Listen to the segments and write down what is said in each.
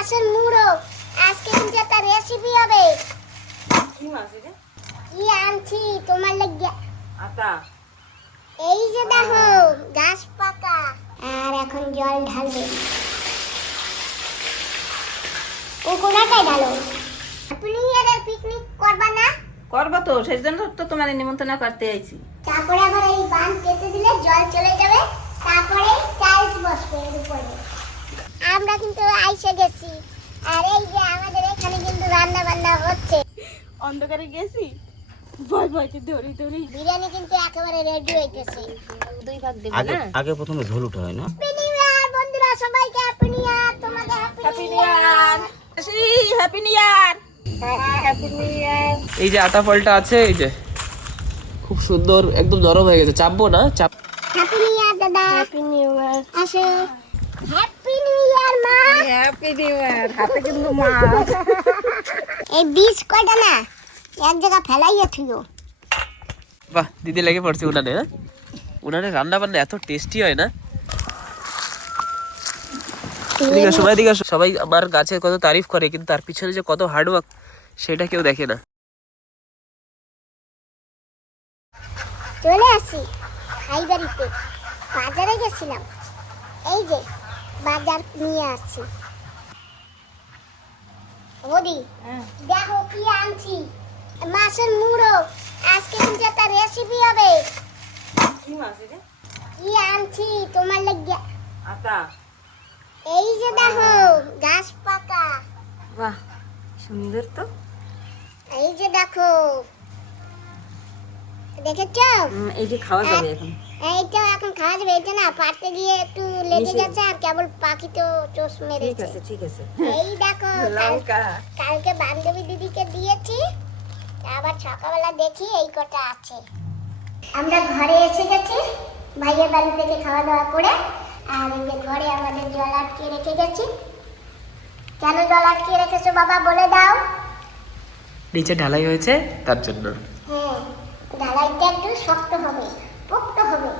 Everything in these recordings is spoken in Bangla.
মাছের মুড়ো। আজকে কিন্তু একটা রেসিপি হবে। কি মাছ এটা? কি আনছি তোমার লাগি? আটা। এই যে দেখো গাছ পাকা। আর এখন জল ঢালবে। ও কোনাটাই ঢালো। আপনি এর পিকনিক করবা না? করবো তো, সেই জন্য তো তোমার নিমন্ত্রণ করতে আইছি। তারপরে আবার এই বান কেটে দিলে জল চলে যাবে। তারপরে টাইলস বসবে এর উপরে। আমরা কিন্তু আইসে গেছি। আর এই যে আমাদের এখানে কিন্তু রান্না বান্না হচ্ছে। অন্ধকারে গেছি, ভয় ভয়তে ধরি ধরি। বিরিয়ানি কিন্তু একেবারে রেডি হইতেছে। দুই ভাগ দেব আগে না? আগে প্রথমে ঝোল উঠা হয় না? হ্যাপি নিউ ইয়ার বন্ধুরা, সবাইকে হ্যাপি নিউ ইয়ার। তোমাদের happy new year. Happy new year. Happy new year. এই যে আটা ফলটা আছে, এই যে খুব সুন্দর, একদম নরম হয়ে গেছে। চাপবো না, চাপ। হ্যাপি নিউ ইয়ার দাদা। হ্যাপি নিউ ইয়ার। আসো। হ্যাপি নিউ ইয়ার মা। হ্যাপি নিউ ইয়ার। হাতে কিন্তু মাছ। এই বীজ কয়টা না এক জায়গা ফেলাইয়া থুইও। বাহ, দিদি লেগে পড়ছে উনানে। হ্যাঁ, উনানে রান্না বান্না এত টেস্টি হয় না। এদিকে আসো, এদিকে আসো। সবাই আমার গাছের কত তারিফ করে, কিন্তু তার পিছনে যে কত হার্ডওয়ার্ক সেটা কেউ দেখে না। চলে আসি খাই বাড়িতে। বাজারে গেছিলাম, এই যে বাজার নিয়ে আসছি। ওদি দেখো কি আনছি, মাছের মুড়ো। আজকে কিন্তু একটা রেসিপি হবে। কি মাছ এটা? কি আনছি তোমার লাগি? আটা। এই যে দেখো গাছ পাকা। বাহ, সুন্দর তো। এই যে দেখো, দেখেছো? এই যে খাওয়া যাবে এখন। এইটা এখন খাওয়া যাবে। এটা না পাড়তে গিয়ে একটু লেগে গেছে, আর কেবল পাখি তো চোষ ঠিক মেরেছে। আছে ঠিক আছে। এই দেখো লঙ্কা। কালকে বান্ধবী দিদিকে দিয়েছি, আবার সকালবেলা দেখি এই কটা আছে। আমরা ঘরে এসে গেছি ভাইয়ের বাড়ি থেকে খাওয়া দাওয়া করে। আর এই যে ঘরে আমাদের জল আটকে রেখে গেছি। কেন জল আটকে রেখেছো বাবা বলে দাও? নিচে ঢালাই হয়েছে তার জন্য। হ্যাঁ, ঢালাইটা একটু শক্ত হবে, পোক্ত হবে,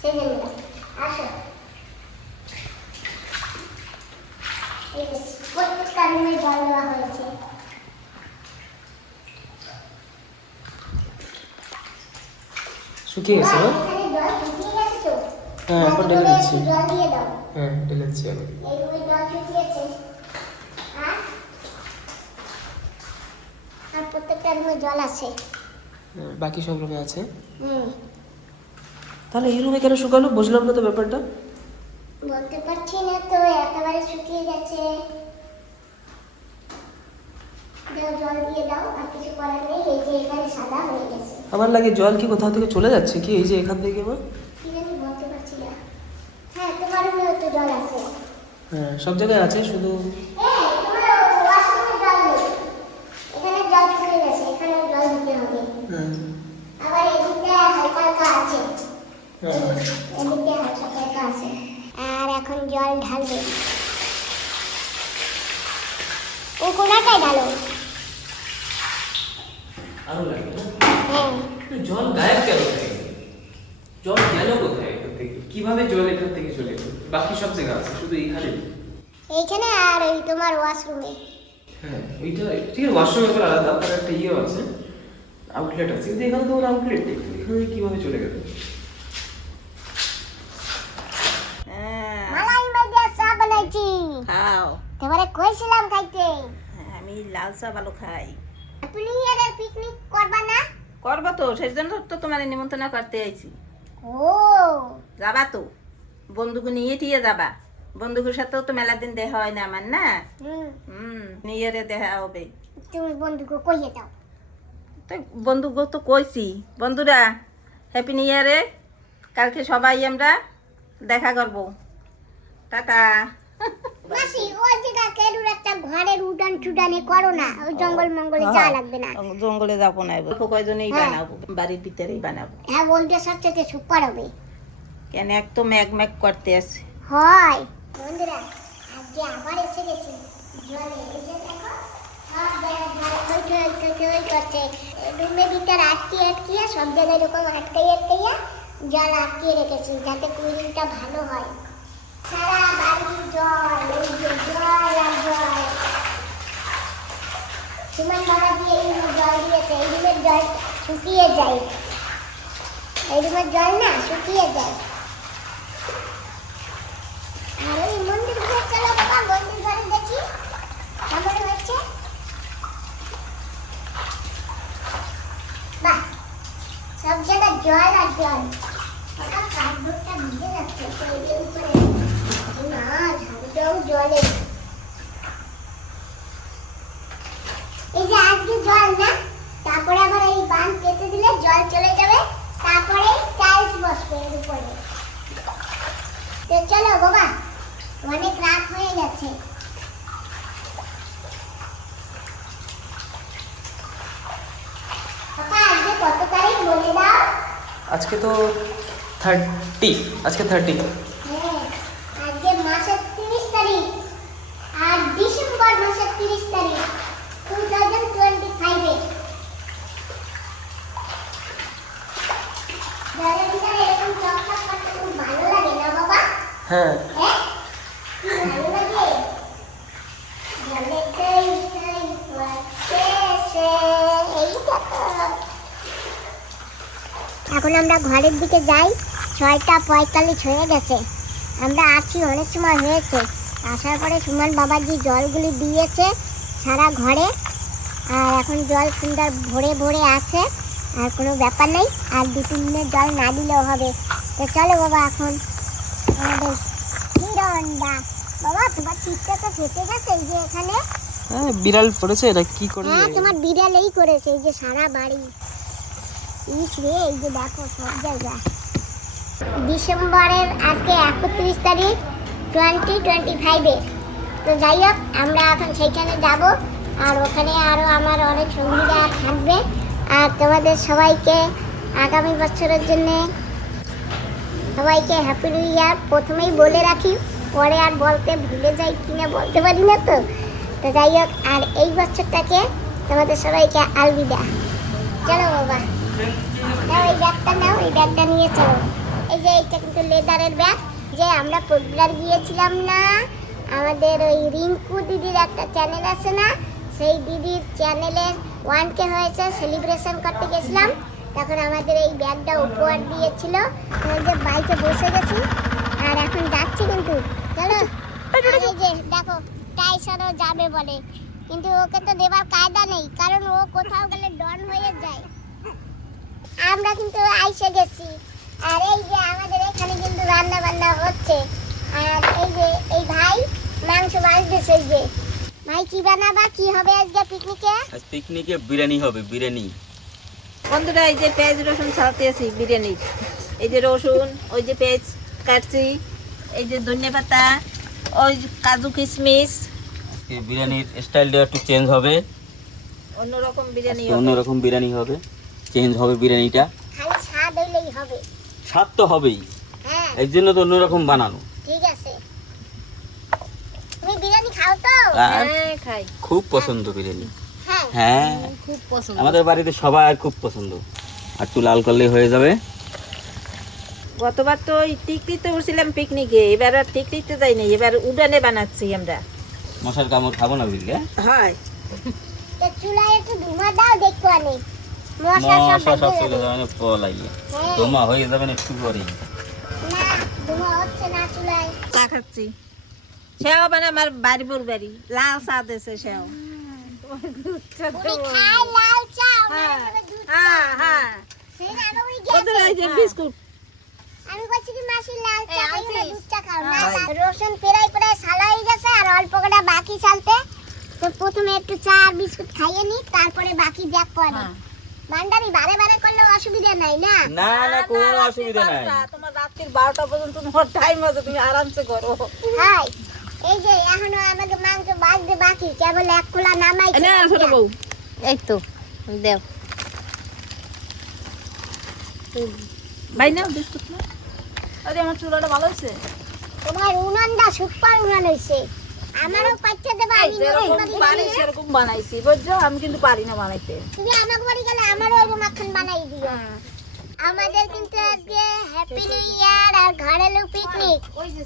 সেই জন্য। আসো, এই যে প্রত্যেকটা রুমে জল দেওয়া হয়েছে। শুকিয়ে গেছে না? এখানে জল শুকিয়ে গেছে তো? হ্যাঁ, এখন ঢেলে দিচ্ছি। জল দিয়ে দাও। হ্যাঁ, ঢেলে দিচ্ছি আমি। এই রুমে জল শুকিয়েছে। আর প্রত্যেকটা রুমে জল আছে। হ্যাঁ, বাকি সব রুমে আছে। হুম, তাহলে এই রুমে কেন শুকালো বুঝলাম না তো ব্যাপারটা। বলতে পারছি না তো, একেবারে শুকিয়ে গেছে। দাও, জল দিয়ে দাও, আর কিছু করার নেই। এই যে এখানে সাদা হয়ে গেছে। আমার লাগে জল কি কোথাও থেকে চলে যাচ্ছে কি, এই যে এখান থেকে আমার। কি জানি বলতে পারছি না। হ্যাঁ, তোমার রুমেও তো জল আছে। হ্যাঁ, সব জায়গায় আছে, শুধু হ্যাঁ, তোমার ওয়াশরুমে জল নেই। এখানে জল শুকিয়ে গেছে, এখানেও জল দিতে হবে। আবার এদিকে হালকা হালকা আছে। এদিকে হালকা হালকা আছে। আর এখন জল ঢালবে। ও কোনাটাই ঢালো। আরো লাগে না? হ্যাঁ, জল গায়েব কেন হয়ে গেল? জল গেল কোথায় এখান থেকে? কিভাবে জল এখান থেকে চলে গেল? বাকি সব জায়গা আছে, শুধু এইখানে। এইখানে আর ওই তোমার ওয়াশরুমে। হ্যাঁ, ওইটা ঠিক আছে। ওয়াশরুম ব্যাপার আলাদা, তার একটা ইয়ে আছে, আউটলেট আছে, কিন্তু এখানে তো আউটলেট নেই। এখানে কিভাবে চলে গেল? মালাই মাইদিয়া চা বানাইছি। খাও। তোমারে কইছিলাম খাইতে। আমি লাল চা ভালো খাই। আপনি এর পিকনিক করবা না? করবো তো, সেই জন্য তো তোমার নিমন্ত্রণ করতে আইছি। ও, যাবা তো, বন্ধুকে নিয়ে টিয়ে যাবা। বন্ধুকের সাথেও তো মেলা দিন দেখা হয় না আমার, না? নিয়ে দেখা হবে। তুমি বন্ধুকে কইয়ে দাও। তো বন্ধুকে তো কইছি, বন্ধুরা হ্যাপি নিউ ইয়ারে কালকে সবাই আমরা দেখা করব। টাটা। মাসি, ওই জায়গা কেরুর একটা ঘরের উড়ান টুডানে করো না, ওই জঙ্গল মঙ্গলে যা লাগবে না। জঙ্গলে যাবো না, অল্প কয়জনেই হ্যাঁ। বানাবো, বাড়ির ভিতরেই বানাবো। হ্যাঁ, বলতে সবচেয়ে সুপার হবে। কেন এক তো ম্যাগ ম্যাগ করতে আছে। হয় বন্ধুরা, আজকে আবার এসে গেছি জলে। এই যে দেখো সব জায়গায় থই করছে। রুমের ভিতরে আটকিয়ে সব জায়গায় এরকম আটকাইয়া জল আটকিয়ে রেখেছি, যাতে কুইলিংটা ভালো হয়। সারা বাড়ি জল, এই যে জল আর জল। জল শুকিয়ে যায়, এই রুমের জল না শুকিয়ে যায়। আর ওই মন্দির ঘরে চলো বাবা, মন্দির ঘরে দেখি কেমন হচ্ছে। বাহ, সব জায়গায় জল আর জল। বাবা কার্ডবোর্ডটা ভিজে যাচ্ছে টেবিলের উপরে, না ঝাড়ুটাও জলে। এই যে আজকে জল না, তারপরে আবার এই বাঁধ কেটে দিলে জল চলে যাবে, তারপরে টাইলস বসবে এর উপরে। তো চলো বাবা, অনেক রাত হয়ে গেছে। পাপা আজকে কত তারিখ বলে দাও? আজকে তো 30, আজকে 30। হ্যাঁ, আজকে মাসের 30 তারিখ আর ডিসেম্বর মাসের 30 তারিখ 2025 এ। জলের ভিতরে এরকম চকচক করতে খুব ভালো লাগে না বাবা? হ্যাঁ, হ্যাঁ, কি ভালো লাগে। জলের টই টই করতেছে, এই দেখো। এখন আমরা ঘরের দিকে যাই, 6:45 হয়ে গেছে। আমরা আছি, অনেক সময় হয়েছে। আসার পরে সুমন বাবাজি জলগুলি দিয়েছে সারা ঘরে, আর এখন জল সুন্দর ভরে ভরে আছে, আর কোনো ব্যাপার নেই। আর 2-3 দিনের জল না দিলেও হবে। তো চলো বাবা, এখন আমাদের হিরণদা। বাবা তোমার ছিটটা তো ফেটে গেছে, এই যে এখানে। হ্যাঁ বিড়াল পড়েছে, এটা কি করে? হ্যাঁ তোমার বিড়ালেই করেছে, এই যে সারা বাড়ি। ইস রে, এই যে দেখো সব জায়গা। ডিসেম্বরের আজকে 31 তারিখ 2025 এ। তো যাই হোক, আমরা এখন সেইখানে যাব, আর ওখানে আরও আমার অনেক সঙ্গীরা থাকবে। আর তোমাদের সবাইকে আগামী বছরের জন্যে সবাইকে হ্যাপি নিউ ইয়ার প্রথমেই বলে রাখি, পরে আর বলতে ভুলে যাই কিনা বলতে পারি না। তো তো যাই হোক, আর এই বছরটাকে তোমাদের সবাইকে আলবিদা। চলো বাবা, নাও এই ব্যাগটা, নাও এই ব্যাগটা নিয়ে চলো। এই যে এইটা কিন্তু লেদারের ব্যাগ, যে আমরা পপুলার গিয়েছিলাম না, আমাদের ওই রিঙ্কু দিদির একটা চ্যানেল আছে না, সেই দিদির চ্যানেলের 1K হয়েছে, সেলিব্রেশন করতে গেছিলাম, তখন আমাদের এই ব্যাগটা উপহার দিয়েছিল। ওই যে বাইকে বসে গেছি, আর এখন যাচ্ছি কিন্তু। চলো। আর এই যে দেখো, টাইসনও যাবে বলে, কিন্তু ওকে তো দেবার কায়দা নেই, কারণ ও কোথাও গেলে ডন হয়ে যায়। আমরা কিন্তু আইসে গেছি, আর এই যে আমাদের এখানে কিন্তু রান্না বান্না হচ্ছে। আর এই যে এই ভাই মাংস বাজতেছে। এই যে ভাই কি বানাবা, কি হবে আজকে পিকনিকে? আজ পিকনিকে বিরিয়ানি হবে, বিরিয়ানি। বন্ধুরা এই যে পেঁয়াজ রসুন ছাড়তেছি বিরিয়ানির। এই যে রসুন, ওই যে পেঁয়াজ কাটছি, এই যে ধনিয়া পাতা, ওই কাজু কিশমিশ। আজকে বিরিয়ানির স্টাইলটা একটু চেঞ্জ হবে, অন্যরকম বিরিয়ানি আজকে অন্যরকম বিরিয়ানি হবে, চেঞ্জ হবে বিরিয়ানিটা। খালি স্বাদ হইলেই হবে। স্বাদ তো হবেই, হ্যাঁ এর জন্য তো অন্যরকম বানানো। ঠিক আছে। তুমি বিরিয়ানি খাও তো? আর হ্যাঁ খাই, খুব পছন্দ বিরিয়ানি। হ্যাঁ হ্যাঁ, খুব পছন্দ। আমাদের বাড়িতে সবার খুব পছন্দ। আর একটু লাল করলেই হয়ে যাবে। গতবার তো ওই টিকটিতে উঠছিলাম পিকনিকে, এবার আর টিকটিতে যাই না, এবার উডানে বানাচ্ছি আমরা। মশার কামড় খাবো না বুঝলে? হয়, তো চুলায় একটু ধুমা দাও, দেখো আনি মশা সব মশা সব বেরিয়ে চলে যাবে। যাবে পলাইয়ে, হ্যাঁ। জমা হয়ে যাবে না একটু পরেই। না ধুমা হচ্ছে না চুলায়। চা খাচ্ছি। সেও মানে আমার বাড়িপুর বাড়ি, লাল চা দিয়েছে সেও। উনি খায় লাল চা, হ্যাঁ, ওনার সাথে দুধ হ্যাঁ, চা। হ্যাঁ। সেই না উনি ওদের এই যে গেছে। বিস্কুট। আমি বলছি কি মাসি লাল চা এই খাই না, আনছিস? দুধ চা খাও না। হ্যাঁ। রসুন পেরাই পেরাই সালা হয়ে গেছে, আর অল্প কটা বাকি চালতে। তো প্রথমে একটু চা আর বিস্কুট খাইয়ে নি, তারপরে বাকি দেখ পরে। হ্যাঁ। ভান্ডারি বারে বারে করলে অসুবিধা নাই না? না না, কোনো রাত্রি অসুবিধা নাই। 12টা, তোমার রাত্রির 12টা পর্যন্ত তোমার টাইম আছে, তুমি আরামসে করো। হাই, এই যে এখনো আমাকে মাংস বাজতে বাকি, কেবল এক খোলা নামাইছে। না ছোট বউ, এই তো দেও ভাই, না বিস্কুট না। আরে আমার চুলাটা ভালো হয়েছে। তোমার উনানটা সুপার উনান হইছে। আমারও পাইতে দেবা, আমি নরম যেরকম করি পারি না। সেরকম বানাইছি, বুঝছো? আমি কিন্তু পারি না বানাইতে। তুমি আমাকে বাড়ি গেলে আমারও ওই মাখন বানাই দিও। আমাদের কিন্তু আজকে হ্যাপি নিউ ইয়ার আর ঘরেলু পিকনিক।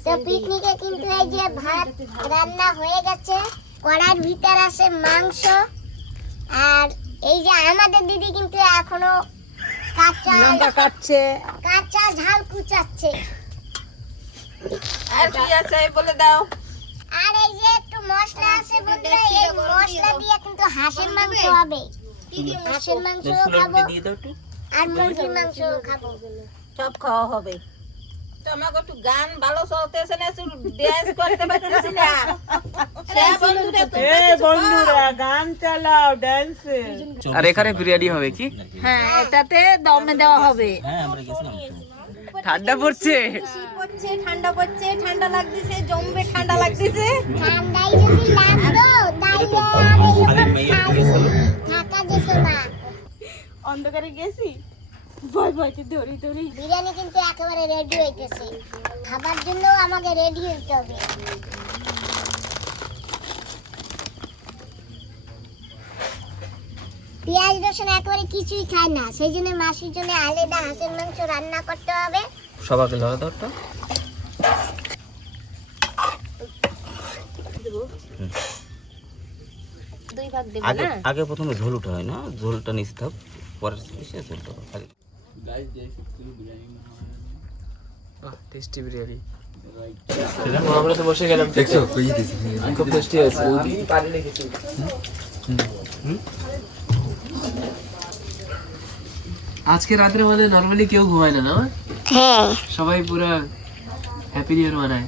তো পিকনিকে কিন্তু এই যে ভাত রান্না হয়ে গেছে, কড়াইর ভিতর আছে মাংস, আর এই যে আমাদের দিদি কিন্তু এখনো কাঁচা লঙ্কা কাটছে। কাঁচা ঝাল কুচাচ্ছে। আর কি আছে বলে দাও। আর এই যে একটু মশলা আছে বন্ধুরা, এই মশলা দিয়ে কিন্তু হাঁসের মাংস হবে। হাঁসের মাংস খাবো দিয়ে দাও একটু। আর মুরগির মাংস খাবো। সব খাওয়া হবে। তোমাকে একটু গান ভালো চলতেছে না, একটু ড্যান্স করতে পারতেছি না। বন্ধুরা গান চালাও ডান্সে। আর এখানে বিরিয়ানি হবে কি? হ্যাঁ, এটাতে দমে দেওয়া হবে। হ্যাঁ আমরা গেছিলাম তো। ঠান্ডা পড়ছে। শীত পড়ছে, ঠান্ডা পড়ছে, ঠান্ডা লাগতেছে, জমবে ঠান্ডা লাগতেছে। ঠান্ডায় যদি লাগতো তাহলে আর এরকম থাকা যেত না। অন্ধকারে গেছি ভয় ভয়তে ধরি ধরি। বিরিয়ানি কিন্তু একেবারে রেডি হইতেছে। খাবার জন্য আমাকে রেডি হইতে হবে। পেঁয়াজ রসুন একেবারে কিছুই খায় না, সেই জন্য মাসির জন্য আলাদা হাঁসের মাংস রান্না করতে হবে। সবাইকে লড়া দাও তো। দুই ভাগ দেব আগে না। আগে প্রথমে ঝোল উঠা হয় না, ঝোলটা নিচে থাক, পরে এসে ঝোলটা আগে। টেস্টি বিরিয়ানি। আমরা তো বসে গেলাম, দেখছো খুব টেস্টি আছে। বৌদি পানি রেখেছি। আজকে রাত্রে মানে নরমালি কেউ ঘুমায় না, না? হ্যাঁ। সবাই পুরো হ্যাপি নিউ ইয়ার মানায়।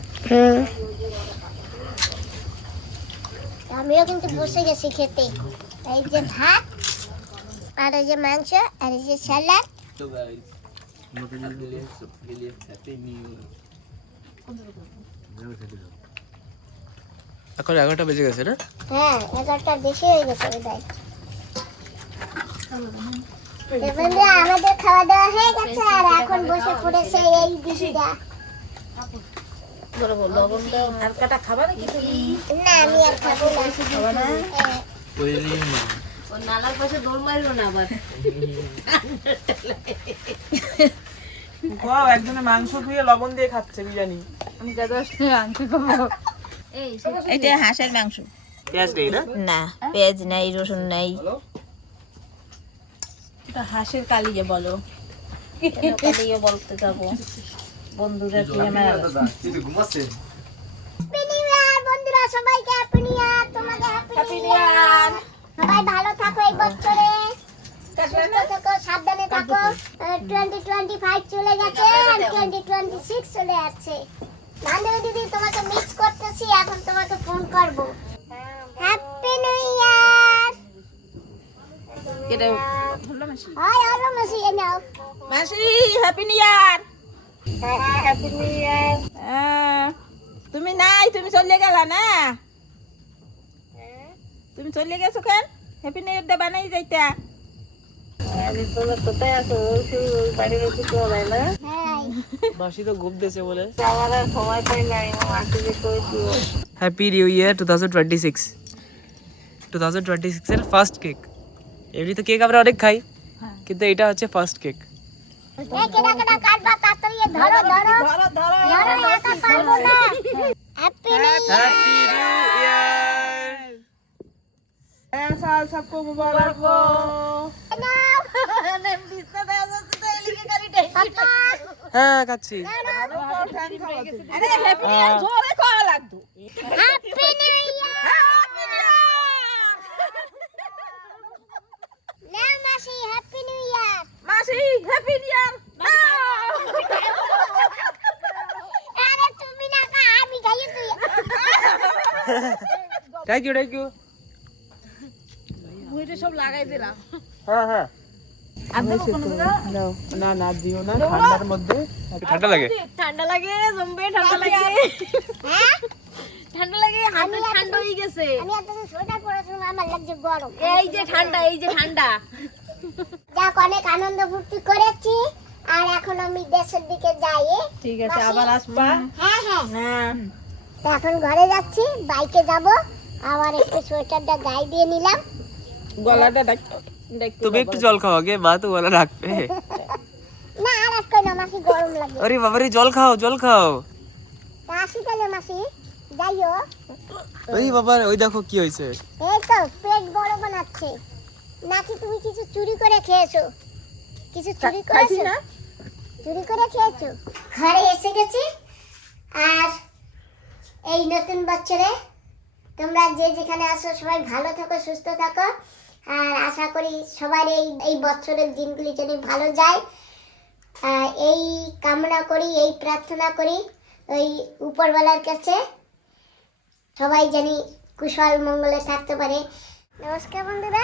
আমিও কিন্তু বসে গেছি খেতে। এই যে ভাত আর এই যে মাংস আর এই যে স্যালাড। তো গাইস নতুন দিলে सबके लिए हैप्पी न्यू ইয়ার। এখন 11টা বেজে গেছে না? হ্যাঁ, 11টা বেশি হয়ে গেছে বোধহয়। বন্ধুরা আমাদের খাওয়া দাওয়া হয়ে গেছে আর এখন বসে পড়েছে এই দিদিরা। বড় বড় লবণ দাও। আর কাটা খাবা নাকি তুমি? না আমি আর খাবো না। খাবা না? হ্যাঁ। ও নালার পাশে দৌড় মারলো না আবার। ওয়াও, একজনে মাংস ধুয়ে লবণ দিয়ে খাচ্ছে বিরিয়ানি। আমি দাদা আনতে পাবো। এটা হাঁসের মাংস। পেঁয়াজ নেই না? না, পেঁয়াজ নাই, রসুন নাই। এটা হাঁসের কালিয়ে বলো। কালিয়ে বলতে যাবো বন্ধুরা কি আমার হ্যাপি নিউ ইয়ার বন্ধুরা, সবাইকে হ্যাপি নিউ ইয়ার। তোমাকে হ্যাপি নিউ ইয়ার। সবাই ভালো থাকো এই বছরে, সুস্থ থাকো, সাবধানে থাকো। 2025 চলে গেছে আর 2026 চলে আসছে। বান্ধবী দিদি তোমাকে মিস করতেছি, এখন তোমাকে ফোন করব। হ্যাপি নিউ ইয়ার। এটা হাই হ্যালো মাসি, এই নাও। মাসি happy new year. Happy new ইয়ার। তুমি নাই, তুমি চলে গেলা না? তুমি চলে গেছো কেন? হ্যাপি নিউ ইয়ার বানাই যাইতা। হাই। মাসি তো ঘুম দিয়েছে বলে। সময় পাই নাই, মাসিকে কই দিও। হ্যাপি নিউ ইয়ার 2026। 2026 এর ফার্স্ট কেক। এমনি তো কেক আমরা অনেক খাই, কিন্তু এটা হচ্ছে ফার্স্ট কেক। এই কেডা কেডা কাটবা তাড়াতাড়ি, ধরো ধরো ধরো ধরো। ধরো, একা পারবো না। Happy new year. Happy new ইয়ার। नया साल सबको मुबारक हो। হ্যাঁ খাচ্ছি। আরে হ্যাপি নিউ ইয়ার জোরে করা লাগতো। হ্যাপি নিউ ইয়ার। না মাসি, হ্যাপি নিউ ইয়ার। মাসি হ্যাপি নিউ ইয়ার। আরে তুমি না কা, আমি খাইয়ে তুই। Thank you, thank you. মুইতে সব লাগাই দিলাম। হ্যাঁ হ্যাঁ। না না দিও না, ঠান্ডার মধ্যে ঠান্ডা লাগে। ঠান্ডা লাগে, জম্বে ঠান্ডা লাগে। হ্যাঁ, ঠান্ডা লাগে, হাত ঠান্ডা হয়ে গেছে। আমি এত সোয়েটার পরেছিলাম, আমার লাগছে গরম। এই যে ঠান্ডা, এই যে ঠান্ডা। যাক, অনেক আনন্দ ফুর্তি করেছি আর এখন আমি দেশের দিকে যাই। ঠিক আছে, আবার আসবা। হ্যাঁ হ্যাঁ, হ্যাঁ। তো এখন ঘরে যাচ্ছি, বাইকে যাব। আবার একটু সোয়েটারটা গায়ে দিয়ে নিলাম। গলাটা দেখতে তুমি একটু জল খাও আগে, মা তো বলে রাখবে। না আর এক কই না মাসি, গরম লাগে। আরে বাবারে, জল খাও, জল খাও। তা আসি তাহলে মাসি, যাইও। ওই বাবা, ওই দেখো কি হয়েছে। এই তো পেট বড় বানাচ্ছে। নাকি তুমি কিছু চুরি করে খেয়েছো? কিছু চুরি খাইছি করেছো? না? চুরি করে খেয়েছো? ঘরে এসে গেছি, আর এই নতুন বছরে তোমরা যে যেখানে আসো সবাই ভালো থাকো, সুস্থ থাকো, আর আশা করি সবার এই বছরের দিনগুলি যেন ভালো যায়। এই কামনা করি, এই প্রার্থনা করি ওই উপরওয়ালার কাছে, সবাই জানি কুশল মঙ্গলে থাকতে পারে। নমস্কার বন্ধুরা,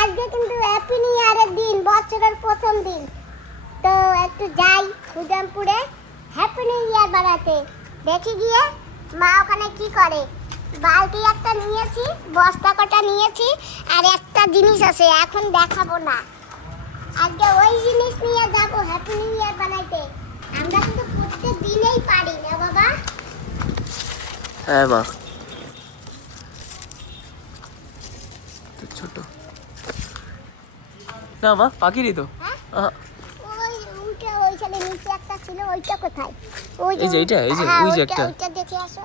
আজকে কিন্তু হ্যাপি নিউ ইয়ারের দিন, বছরের প্রথম দিন। তো একটু যাই ক্ষুদামপুরে হ্যাপি নিউ ইয়ার বানাতে। দেখি গিয়ে মা ওখানে কি করে। বালতি একটা নিয়েছি, বস্তা কটা নিয়েছি, আর একটা জিনিস আছে এখন দেখাবো না, আজকে ওই জিনিস নিয়ে যাবো হ্যাপি নিউ ইয়ার বানাইতে। আমরা কিন্তু প্রত্যেক দিনেই পারি না বাবা। হ্যাঁ মা, ছোট না মা, পাখিরই তো। হ্যাঁ? আহা, ওই উল্টে ওইখানে নিচে একটা ছিল, ওইটা কোথায়? এই যে এইটা, এই যে হ্যাঁ, ওই যে ওইটা- একটা। ওইটা দেখে আসো।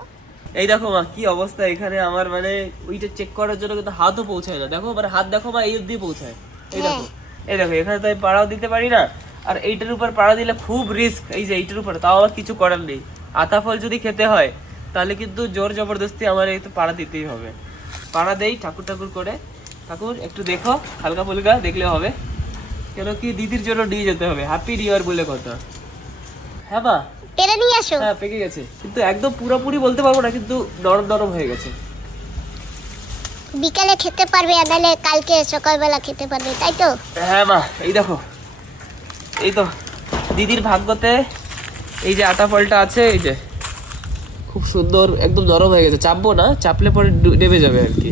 এই দেখো মা কি অবস্থা এখানে আমার, মানে ওইটা চেক করার জন্য কিন্তু হাতও পৌঁছায় না। দেখো মানে হাত দেখো মা, এই অবধি পৌঁছায়। এই দেখো, এই দেখো, এখানে তো আমি পাড়াও দিতে পারি না, আর এইটার উপর পাড়া দিলে খুব রিস্ক। এই যে এইটার উপর তাও আবার কিছু করার নেই, আতা ফল যদি খেতে হয় তাহলে কিন্তু জোর জবরদস্তি আমার এই তো পাড়া দিতেই হবে। পাড়া দেই ঠাকুর ঠাকুর করে। ঠাকুর একটু দেখো, হালকা ফুলকা দেখলে হবে, কেন কি দিদির জন্য নিয়ে যেতে হবে হ্যাপি নিউ ইয়ার বলে কথা। হ্যাঁ মা, পেরে নিয়ে আসো। হ্যাঁ পেকে গেছে, কিন্তু একদম পুরোপুরি বলতে পারবো না, কিন্তু নরম নরম হয়ে গেছে। বিকালে খেতে পারবে, আদালে কালকে সকালবেলা খেতে পারবে, তাই তো? হ্যাঁ মা, এই দেখো, এই তো দিদির ভাগ্যতে এই যে আতা ফলটা আছে, এই যে খুব সুন্দর একদম নরম হয়ে গেছে। চাপবো না, চাপলে পরে নেমে যাবে আর কি।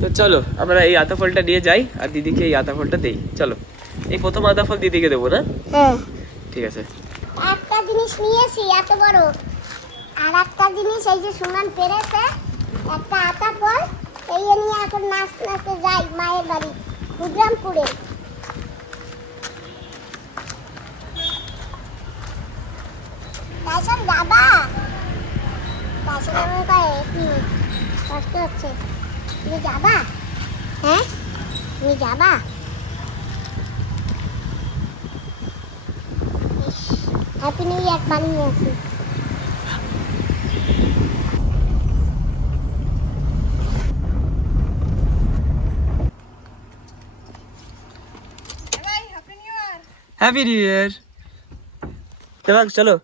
তো চলো আমরা এই আতা ফলটা নিয়ে যাই আর দিদিকে এই আতা ফলটা দেই। চলো, এই প্রথম আতা ফল দিদিকে দেবো না? হ্যাঁ, ঠিক আছে। একটা জিনিস নিয়েছি এত বড়, আর একটা জিনিস এই যে সুমন পেরেছে, একটা আতা ফল, এই নিয়ে এখন নাচতে নাচতে যাই মায়ের বাড়ি ক্ষুদ্রামপুরে। তাইসন যাবা? তাইসন আমার কয় কি কষ্ট হচ্ছে, তুমি যাবা? হ্যাঁ, তুমি যাবা? হ্যাপি নিউ ইয়ার বানিয়ে আছি। হ্যাপি নিউ ইয়ার। দেবাং চলো।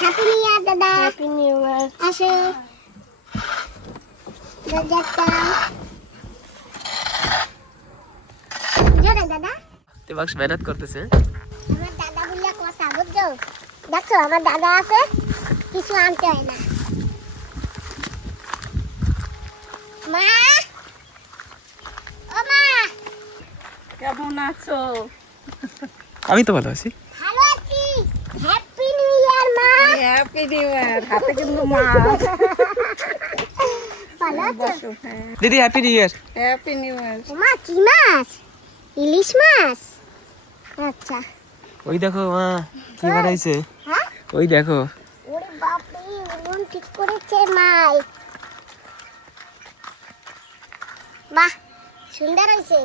হ্যাপি নিউ ইয়ার দাদা। হ্যাপি নিউ ইয়ার। আসো দরজাটা জোরে দাদা। দেবাংশ মেহনত করতেছে। আমার দাদা বললে কথা বুঝছো? দেখছো আমার দাদা আছে, কিছু আনতে হয় না। মা, ও মা, কেমন আছো? আমি তো ভালো আছি। ভালো আছি। হ্যাপি নিউ ইয়ার মা। হ্যাপি নিউ ইয়ার। হাতে কিন্তু মাছ। ভালো আছো? বসো। হ্যাঁ, দিদি happy new year. Happy new ইয়ার। মা কি মাছ? ইলিশ মাছ? আচ্ছা। ওই দেখো মা কি বানাইছে, হ্যাঁ, ওই দেখো। ওরে বাপরে, উনুন ঠিক করেছে মাই। বাহ, সুন্দর হয়েছে।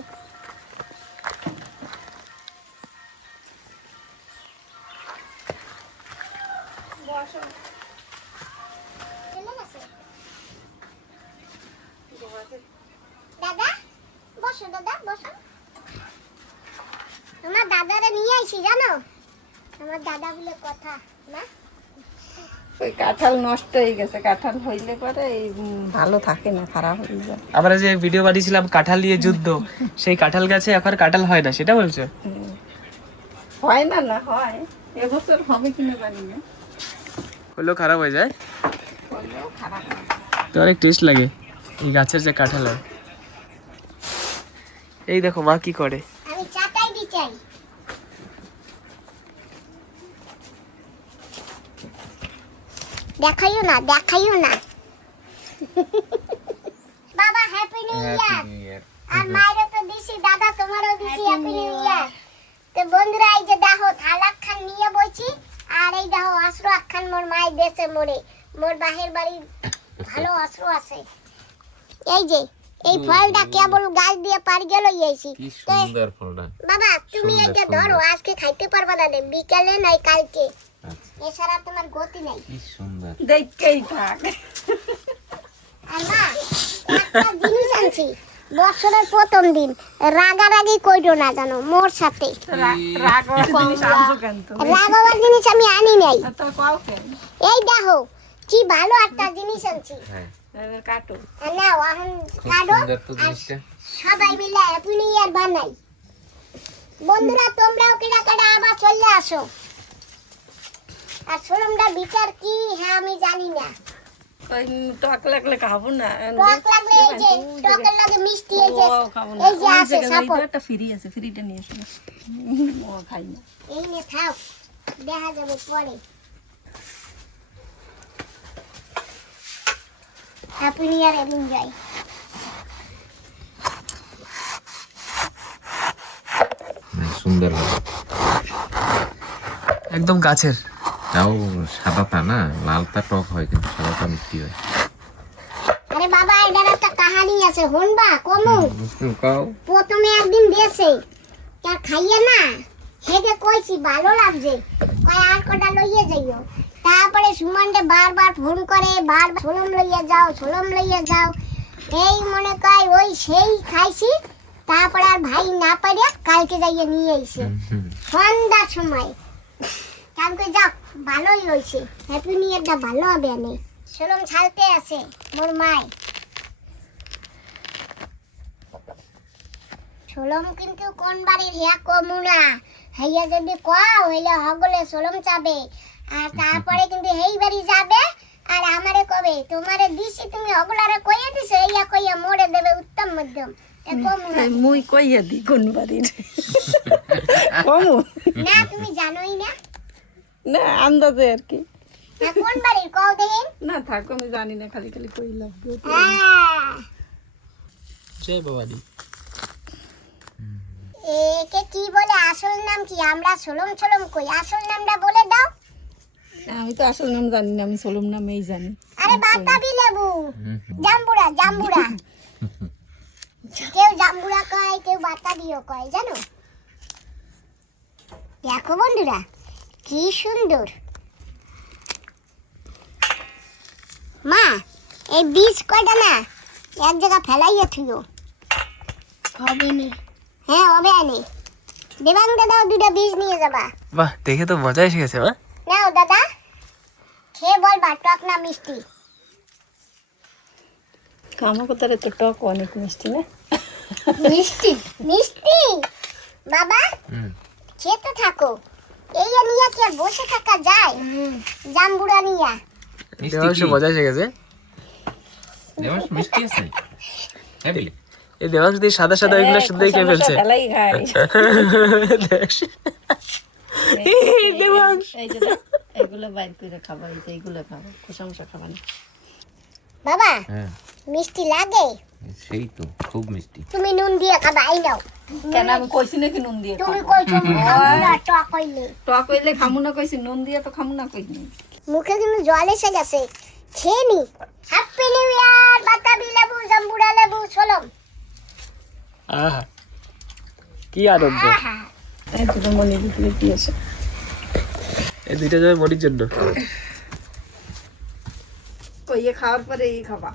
দাদা বসো, দাদা বসো। আমার দাদারে নিয়ে আইছি জানো, আমার দাদা বলে কথা না। ওই কাঁঠাল নষ্ট হয়ে গেছে, কাঁঠাল হইলে পরে এই ভালো থাকে না, খারাপ হয়ে যায়। আমরা যে ভিডিও বানিয়েছিলাম কাঁঠাল নিয়ে যুদ্ধ, সেই কাঁঠাল গাছে এখন কাঁঠাল হয় না, সেটা বলছো? হয় না, না হয়, এবছর হবে কিনা জানি না, হলেও খারাপ হয়ে যায়, হলেও খারাপ হয়। তো অনেক টেস্ট লাগে এই গাছের যে কাঁঠাল হয়। এই দেখো মা কি করে। আমি চাটাই দি চাই। দেখাইও না, দেখাইও না। বাবা হ্যাপি নিউ ইয়ার। আর মায়েরও তো দিছি, দাদা তোমারও দিছি হ্যাপি নিউ ইয়ার। তো বন্ধুরা এই যে দেখো থালাক খান নিয়ে বইছি, আর এই দেখো অস্ত্র আখান মোর মায়ের দেশে মোরে, মোর বাহের বাড়ি ভালো অস্ত্র আছে। এই যে এই ফলটা কেবল গাছ দিয়ে পার গেল এসি। কি সুন্দর ফলটা। বাবা তুমি সুন্দর, এটা সুন্দর। ধরো, আজকে খাইতে পারবা না রে, বিকালে নাই কালকে, আচ্ছা এছাড়া তোমার গতি নাই। কি সুন্দর। দেখেই থাক। আর মা একটা জিনিস আনছি, বছরের প্রথম দিন, রাগারাগি কইরো না জানো মোর সাথে। রাগ হওয়ার জিনিস আনছো কেন তুমি? রাগাবার জিনিস আমি আনি নাই। তো কও কেন? এই দেখো কি ভালো একটা জিনিস আনছি। হ্যাঁ এবার কাটো। নাও এখন খুব কাটো, সুন্দর তো আর জিনিসটা। সবাই মিলে হ্যাপি নিউ ইয়ার বানাই। বন্ধুরা তোমরাও কেনাকাটা আবার চলে আসো। আর সোলমটা বিচার কি হ্যাঁ আমি জানি না। ওই টক লাগলে খাবো না। টক লাগলে এই যে টকের লাগে মিষ্টি এই যে, ও খাবো না। এই যে আছে সাপোর্ট, একটা ফ্রি আছে, ফ্রিটা নিয়ে এসো। ও খাই না। এই নে থাক, দেখা যাবে পরে। হ্যাপি নিউ ইয়ার এনজয়। সুন্দর লাগে। একদম গাছের। তাও সাদাটা না, লালটা টক হয় কিন্তু সাদাটা মিষ্টি হয়। আরে বাবা এটার একটা কাহিনী আছে, শুনবা কমু। কাও প্রথমে একদিন দিয়েছে, তার খাইয়ে না হেগে কইছি ভালো লাগছে, কয় আর কটা লইয়ে যাইও। তারপরে সুমনকে বারবার ফোন করে, বারবার সোলম লইয়ে যাও, সোলম লইয়ে যাও, এই মনে কয় ওই সেই খাইছি। তারপরে আর ভাই না পারে কালকে যাইয়ে নিয়ে এসে সন্ধ্যার সময়। কালকে যাক ভালোই হয়েছে, হ্যাপি নিউ ইয়ারটা ভালো হবে। আনে সোলম ছালতে আছে মোর মায়। সোলম কিন্তু কোন বাড়ির হিয়া কমু না, হাইয়া যদি কও হইলে হগলে সোলম চাবে। আর তারপরে কিন্তু এই বাড়ি যাবে আর আমারে কবে তোমারে দিছি, তুমি হগলারে কইয়া দিছো, এইয়া কইয়া মোড়ে দেবে উত্তম মধ্যম। তা কমু না। মুই কইয়া দি কোন বাড়ির। কমু না তুমি জানোই না। না, আন্দাজে আর কি। না কোন বাড়ির কও দেখিন। না থাক, আমি জানি না, খালি খালি কইলাম। হ্যাঁ, জয় বাবাজি। একে কি বলে, আসল নাম কি? আমরা সোলম সোলম কই, আসল নামটা বলে দাও। আমি তো আসল নাম জানি না, আমি সোলম নামেই জানি। আরে বাতাবি লেবু, জাম্বুরা জাম্বুরা, কেউ জাম্বুরা কয়, কেউ বাতাবিও কয়, জানো? দেখো বন্ধুরা কি সুন্দর। মা এই বীজ কয়টা না এক জায়গা ফেলাইয়া থুইও। হবে না। হ্যাঁ হবে আনে। দেবাং দাদাও দুটো বীজ নিয়ে যাবা। বাহ, দেখে তো মজা এসে গেছে। মা নাও দাদা, খেয়ে বলবা টক না মিষ্টি। আমার কোথায় তো টক অনেক মিষ্টি না? মিষ্টি মিষ্টি বাবা, খেতে থাকো। এই নিয়ে কি আর বসে থাকা যায়? জাম্বুরা নিয়া। দেবাংশ মজা এসে গেছে। দেবাংশ মিষ্টি আছে। হ্যাঁ দিলে এই দেবাংশ দিয়ে সাদা সাদা এগুলো শুদ্ধই খেয়ে ফেলছে। ফেলাই খায়। দেবাংশ এই যে দেখ, এগুলো বাইর করে খাবা, এই যে এইগুলো খাবো, খোসামশা খাবা না। বাবা হ্যাঁ মিষ্টি লাগে? সেই তো খুব মিষ্টি। তুমি নুন দিয়ে খাবা, এই নাও। কেন আমি কইছি নাকি নুন দিয়ে তুমি খাবো? কইছো খাবো না, টক হইলে। টক হইলে খামু না কইছি, নুন দিয়ে তো খামু না কইনি। মুখে কিন্তু জল এসে গেছে, খেয়ে নি। হ্যাপি নিউ ইয়ার বাতাবি লেবু, জাম্বুরা লেবু, সোলম। আহা কি আনন্দ। আহা এই দুটো মনে দিতে দিয়েছে। এই দুইটা যাবে মনির জন্য। কইয়ে খাওয়ার পরে এই খাবা।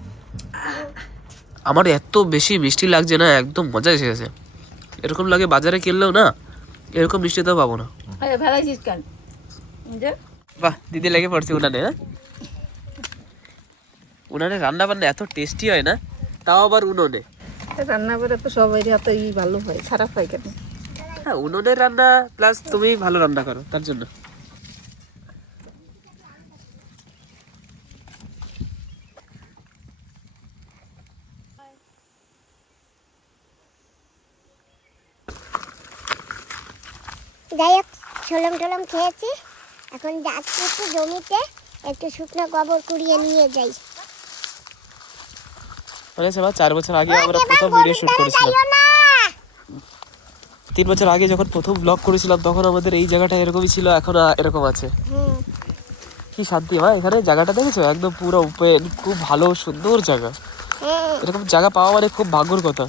আমার এত বেশি মিষ্টি লাগছে না, একদম মজা এসে গেছে। এরকম লাগে বাজারে কিনলেও না এরকম মিষ্টি তো পাবো না। আরে ফেলাইছিস কেন? যে বাহ, দিদি লেগে পড়ছে উনানে। হ্যাঁ উনানে রান্না বান্না এত টেস্টি হয় না, তাও আবার উনুনে। রান্না করে তো সবাই এতই ভালো হয়, খারাপ হয় কেন? হ্যাঁ উনুনের রান্না প্লাস তুমি ভালো রান্না করো তার জন্য। যাই হোক, সোলম টোলম খেয়েছি, এখন যাচ্ছি একটু জমিতে, একটু শুকনো গোবর কুড়িয়ে নিয়ে যাই। মানে 4 বছর আগে আমরা প্রথম ভিডিও শুট করেছিলাম। 3 বছর আগে যখন প্রথম ব্লগ করেছিলাম তখন আমাদের এই জায়গাটা এরকমই ছিল, এখন এরকম আছে। কি শান্তি ভাই, এখানে জায়গাটা দেখেছো একদম পুরো ওপেন, খুব ভালো সুন্দর জায়গা। এরকম জায়গা পাওয়া মানে খুব ভাগ্যর কথা।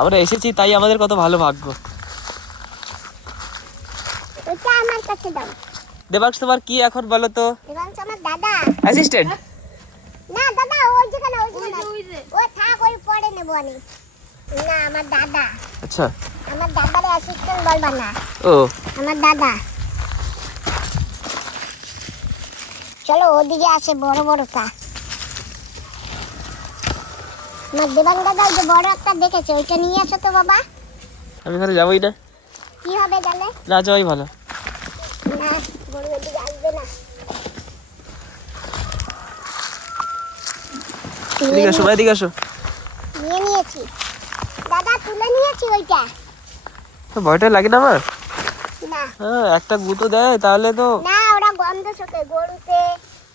আমরা এসেছি তাই আমাদের কত ভালো ভাগ্য। ওটা আমার কাছে দাও। দেবাংশ তোমার কি এখন বলো তো? দেবাংশ আমার দাদা। অ্যাসিস্ট্যান্ট? না দাদা ওই যেখানে ও থাক, ওই পরে নেবো আমি। না আমার দাদা। আচ্ছা, আমার দাদার অ্যাসিস্ট্যান্ট বলবা না, ও আমার দাদা। চলো ওদিকে আছে বড় বড় কা। আমার দেবাং দাদা ওই যে বড় একটা দেখেছে, ওইটা নিয়ে আসো তো বাবা। আমি এখানে যাবোই না। কি হবে গেলে? না যাওয়াই ভালো। না বড় ওদিকে আসবে না। এদিকে আসো, এদিকে আসো। নিয়ে নিয়েছি দাদা, তুলে নিয়েছি ওইটা। ভয়টা লাগে না আমার? না হ্যাঁ, একটা গুঁতো দেয় তাহলে তো। না, ওরা গন্ধ শোকে, গরুতে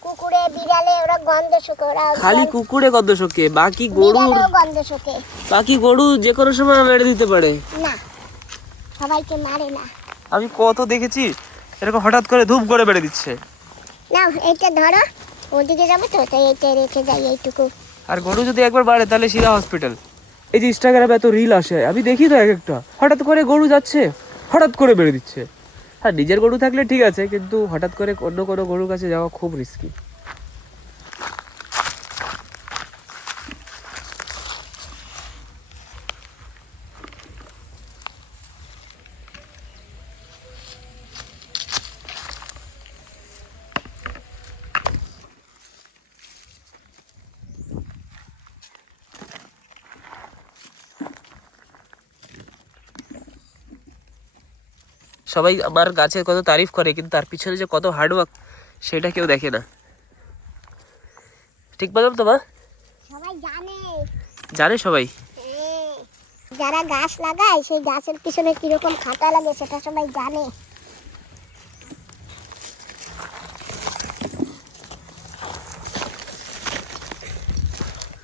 কুকুরে বিড়ালে ওরা গন্ধ শোকে। ওরা খালি কুকুরে গন্ধ শোকে, বাকি গরুর, বিড়ালেও গন্ধ শোকে। বাকি গরু যে কোনো সময় মেরে দিতে পারে। না সবাইকে মারে না। আমি কত দেখেছি এরকম হঠাৎ করে ধূপ করে বেড়ে দিচ্ছে। নাও এইটা ধরো, ওদিকে যাবো তো, তাই এইটা রেখে যাই এইটুকু। আর গরু যদি একবার বাড়ে তাহলে সিধা হসপিটাল। এই যে ইনস্টাগ্রামে এত রিল আসে, আমি দেখি তো এক একটা, হঠাৎ করে গরু যাচ্ছে, হঠাৎ করে বেড়ে দিচ্ছে। হ্যাঁ, নিজের গরু থাকলে ঠিক আছে, কিন্তু হঠাৎ করে অন্য কোনো গরুর কাছে যাওয়া খুব রিস্কি। সবাই আমার গাছের কত তারিফ করে, কিন্তু তার পিছনে যে কত হার্ডওয়ার্ক সেটা কেউ দেখে না। ঠিক বললাম তো মা? সবাই জানে। জানে সবাই? হ্যাঁ, যারা গাছ লাগায় সেই গাছের পিছনে কিরকম খাটা লাগে সেটা সবাই জানে।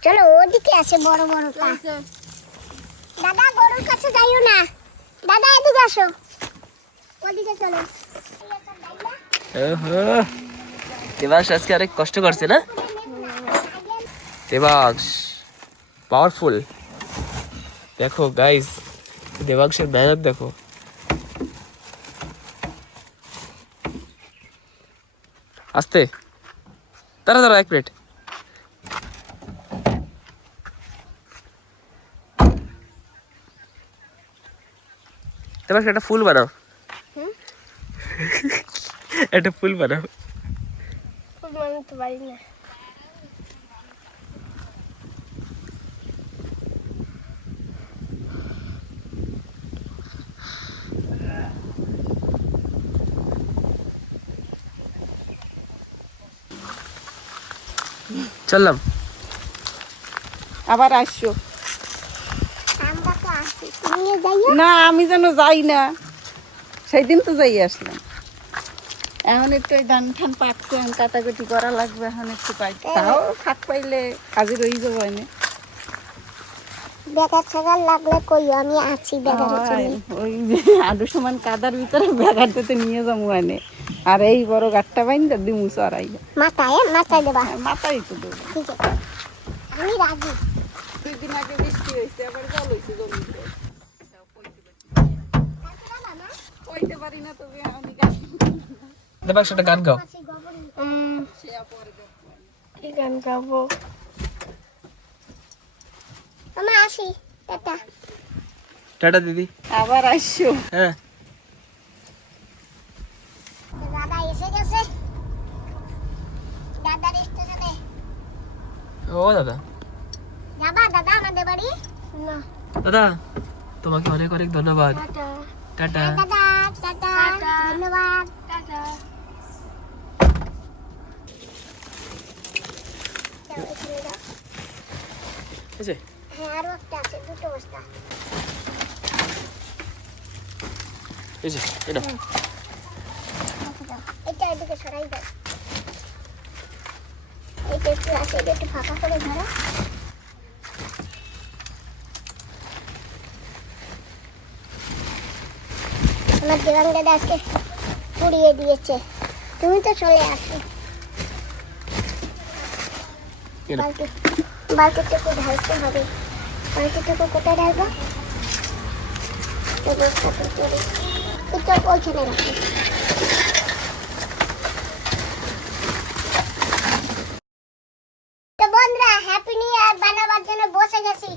চলো ওদিকে আছে বড় বড় কা। দাদা গরুর কাছে যাইও না, দাদা এদিকে আসো, ওদিকে চলো। দেবাংশ আজকে অনেক কষ্ট করছে না? দেবাংশ পাওয়ারফুল। দেখো গাইস, দেবাংশের মেহনত দেখো। আস্তে, দাঁড়া দাঁড়া, এক মিনিট। দেবাংশ একটা ফুল বানাও, একটা ফুল বানাও। মানতে পারি না। চললাম। আবার আসছো? আমরা তো আসি, তুমিও যাইও। না আমি যেন যাই না, সেই দিন তো যাই আসলাম। এখন একটু ওই ধান ঠান পাকছে, এখন কাটাকুটি করা লাগবে, এখন একটু পাই, তাও ফাঁক পাইলে হাজির হয়ে যাবো এনে। বেকার ছাগাল লাগলে কইও, আমি আছি বেকারের জন্য। ওই যে আলু সমান কাদার ভিতরে ব্যাগারটাতে নিয়ে যাবো এনে, আর এই বড় গাঠটা বাইন্দা দিমু চড়াই। মাথায় মাথায় দেবা। মাথায় তো দেবো। ঠিক আছে, আমি রাজি। 2 দিন আগে বৃষ্টি হয়েছে, আবার জল হয়েছে জমিতে। কইতে পারি না, তবে আমি গাছ দেবাংশ একটা গান গাও। কি গান গাবো? আমি আসি, টাটা। টাটা দিদি। আবার আসছো? হ্যাঁ, দাদা এসে গেছে, দাদার স্টেশনে ও দাদা। যাবা দাদা আমাদের বাড়ি? না দাদা তোমাকে অনেক অনেক ধন্যবাদ। টাটা। টাটা। দাদা টাটা, ধন্যবাদ, টাটা। হ্যাঁ আরো একটা আছে, দুটো বস্তা। এটা এদিকে সরাই দাও। এটা একটু আছে, এটা একটু ফাঁকা করে ধরো। আমার দেবাং দাদা আজকে পুড়িয়ে দিয়েছে। তুমি তো চলে আসো। এলো। বালতি বালতিটুকু ঢালতে হবে। বালতিটুকু কোথায় ঢালবো? তো বস্তাটা করে একটু ওইখানে রাখো। তো বন্ধুরা, হ্যাপি নিউ ইয়ার বানাবার জন্য বসে গেছি।